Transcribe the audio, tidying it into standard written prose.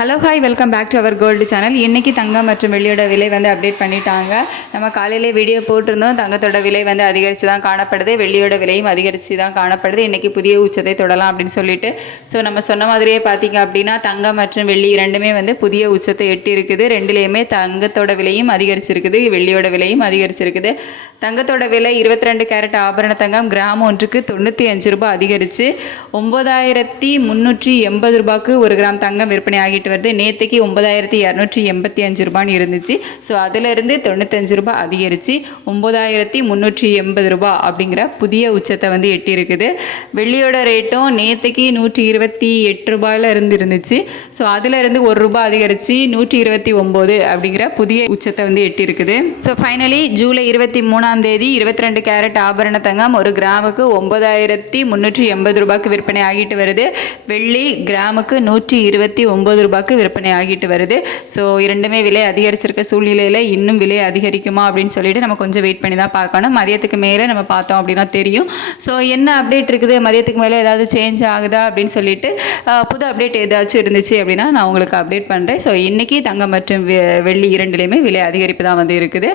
Hello hi welcome back to our gold channel. இன்றைக்கி தங்கம் மற்றும் வெள்ளியோட விலை வந்து அப்டேட் பண்ணிட்டாங்க. நம்ம காலையிலே வீடியோ போட்டிருந்தோம். தங்கத்தோட விலை வந்து அதிகரித்து தான் காணப்படுது, வெள்ளியோட விலையும் அதிகரித்து தான் காணப்படுது. இன்றைக்கி புதிய உச்சத்தை தொடலாம் அப்படின்னு சொல்லிட்டு நம்ம சொன்ன மாதிரியே பார்த்திங்க அப்படின்னா தங்கம் மற்றும் வெள்ளி இரண்டுமே வந்து புதிய உச்சத்தை எட்டி இருக்குது. ரெண்டுலேயுமே தங்கத்தோட விலையும் அதிகரிச்சிருக்குது, வெள்ளியோட விலையும் அதிகரிச்சிருக்குது. தங்கத்தோட விலை 22 கேரட் ஆபரண தங்கம் கிராம் ஒன்றுக்கு 95 ரூபாய் அதிகரித்து 9380 ரூபாய்க்கு ஒரு கிராம் தங்கம் விற்பனை ஆகிட்டு வருது. நேற்றுக்கு 9285 ரூபான்னு இருந்துச்சு. ஸோ அதிலிருந்து 95 ரூபாய் அதிகரித்து 9380 ரூபாய் அப்படிங்கிற புதிய உச்சத்தை வந்து எட்டி இருக்குது. வெள்ளியோட ரேட்டும் நேற்றுக்கு 128 ரூபாயில் இருந்துச்சு. ஸோ அதிலிருந்து 1 ரூபாய் அதிகரித்து 129 அப்படிங்கிற புதிய உச்சத்தை வந்து எட்டி இருக்குது. ஸோ ஃபைனலி ஜூலை 23 22 கேரட் ஆபரண தங்கம் ஒரு கிராமுக்கு 9380 ரூபாய்க்கு விற்பனை ஆகிட்டு வருது. வெள்ளி கிராமுக்கு 129 ரூபாய்க்கு விற்பனை ஆகிட்டு வருது. ஸோ இரண்டுமே விலை அதிகரிச்சிருக்க சூழ்நிலையில் இன்னும் விலை அதிகரிக்குமா அப்படின்னு சொல்லிட்டு நம்ம கொஞ்சம் வெயிட் பண்ணி தான் பார்க்கணும். மதியத்துக்கு மேலே நம்ம பார்த்தோம் அப்படின்னா தெரியும். ஸோ என்ன அப்டேட் இருக்குது, மதியத்துக்கு மேலே ஏதாவது சேஞ்ச் ஆகுதா அப்படின்னு சொல்லிட்டு புது அப்டேட் ஏதாச்சும் இருந்துச்சு அப்படின்னா நான் உங்களுக்கு அப்டேட் பண்ணுறேன். ஸோ இன்றைக்கி தங்கம் மற்றும் வெள்ளி இரண்டுலேயுமே விலை அதிகரிப்பு தான் வந்து இருக்குது.